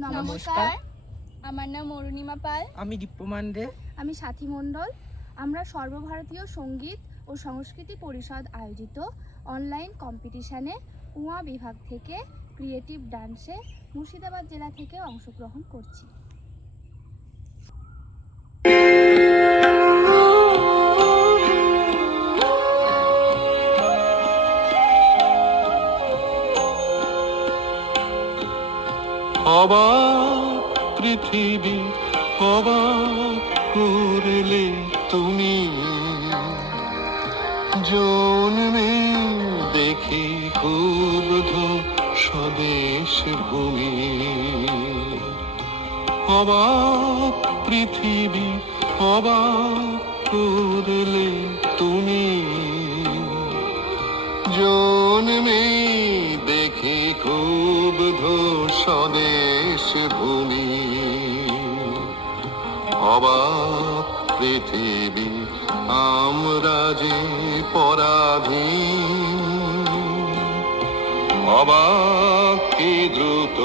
নমস্কার, আমার নাম অরুণিমা পাল। আমি দীপ্যমান দে। আমি সাথী মণ্ডল। আমরা সর্বভারতীয় সঙ্গীত ও সংস্কৃতি পরিষদ আয়োজিত অনলাইন কম্পিটিশনে উয়া বিভাগ থেকে ক্রিয়েটিভ ডান্সে মুর্শিদাবাদ জেলা থেকে অংশগ্রহণ করছি। অবাক পৃথিবী অবাক করলে তুমি, জন্মে দেখি ক্ষুব্ধ স্বদেশ ভূমি। অবাক পৃথিবী অবাক করলে তুমি, জন্মে দেখি ক্ষুব্ধ স্বদেশ ভূমি। অবাক পৃথিবী আমরা যে পরাধীন, অবাক কি দ্রুত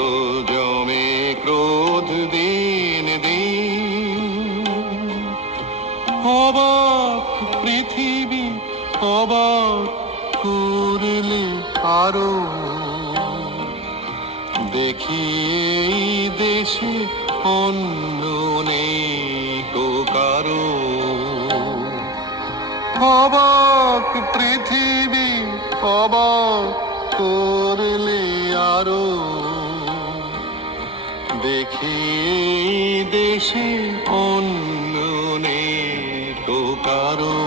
জমে ক্রোধ দিন দিন। অবাক পৃথিবী অবাক করলে আরো, দেখি এই দেশে অন্য নেই কো কারো। অবাক পৃথিবী অবাক করলে আরো, দেখি এই দেশে অন্য নেই কো কারো।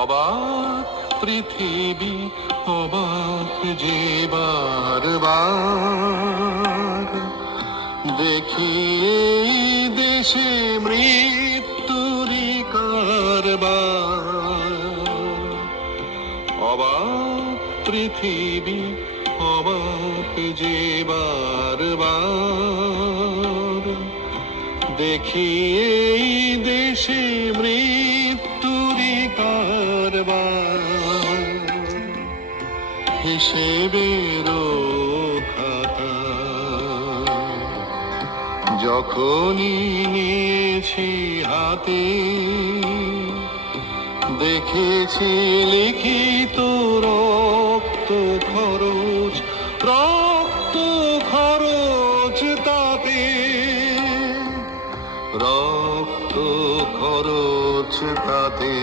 অবাক পৃথিবী অবাক যে বারবার, দেখি এই দেশে মৃত্যুরই কারবার। অবাক পৃথিবী অবাক যে বারবার, দেখি এই দেশে মৃত্যুরই কারবার। হিসেবেরও খাতা যখনই নিয়েছি হাতে, দেখেছি লিখিত রক্ত খরচ, রক্ত খরচ তাতে, রক্ত খরচ তাতে।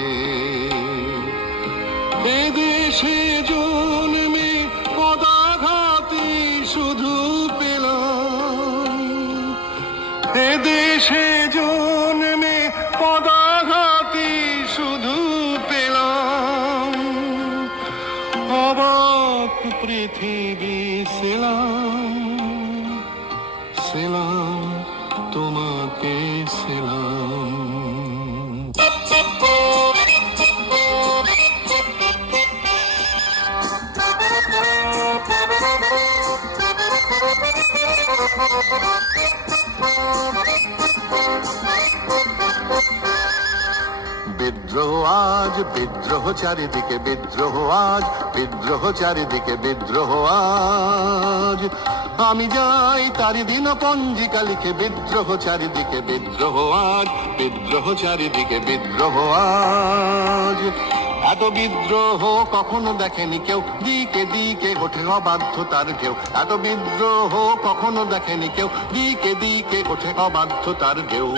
এদেশে জন্মে পদাঘাতে শুধু পেলাম, এদেশে জন্মে পদাঘাতে শুধু পেলাম। অবাক পৃথিবী সেলাম, সেলাম তোমাকে সেলাম। বিদ্রোহ আজ বিদ্রোহ চারিদিকে, বিদ্রোহ আজ বিদ্রোহ চারিদিকে, বিদ্রোহ আজ। আমি যাই তারি দিন পঞ্জিকা লিখে, বিদ্রোহ চারিদিকে, বিদ্রোহ আজ বিদ্রোহ চারিদিকে, বিদ্রোহ আজ। এত বিদ্রোহ কখনো দেখেনি কেউ, দিকে দিকে ওঠে অবাধ্যতার ঢেউ। এত বিদ্রোহ কখনো দেখেনি কেউ, দিকে দিকে ওঠে অবাধ্যতার ঢেউ।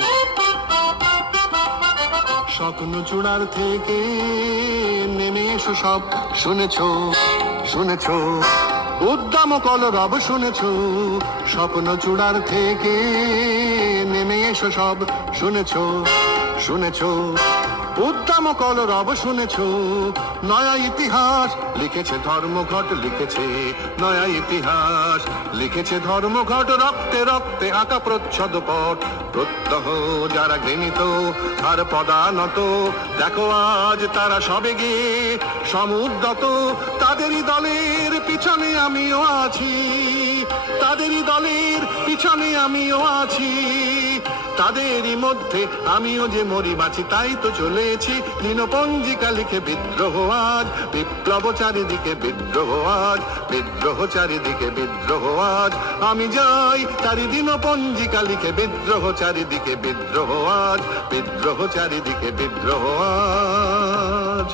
স্বপ্ন চূড়ার থেকে নেমে এসো সব, শুনেছো শুনেছো উদ্দাম কলরব, শুনেছো। স্বপ্ন চূড়ার থেকে নেমে এসো সব, শুনেছো শুনেছো উদ্দাম কলরব, শুনেছো। নয়া ইতিহাস লিখেছে ধর্মঘট, লিখেছে নয়া ইতিহাস লিখেছে ধর্মঘট। রক্তে রক্তে আঁকা প্রচ্ছদ পট, প্রত্যহ যারা ঘৃণিত আর পদানত, দেখো আজ তারা সবে গিয়ে সমুদ্রত। তাদেরই দলের পিছনে আমিও আছি, তাদেরই দলের পিছনে আমিও আছি, তাদেরই মধ্যে আমিও যে মরি বাঁচি, তাই তো চলেছি দিনপঞ্জিকা লিখে বিদ্রোহ আজ, বিপ্লব চারিদিকে বিদ্রোহ আজ, বিদ্রোহ চারিদিকে বিদ্রোহ আজ, আমি যাই তারি দিনপঞ্জিকা লিখে বিদ্রোহ চারিদিকে বিদ্রোহ আজ, বিদ্রোহ চারিদিকে বিদ্রোহ আজ।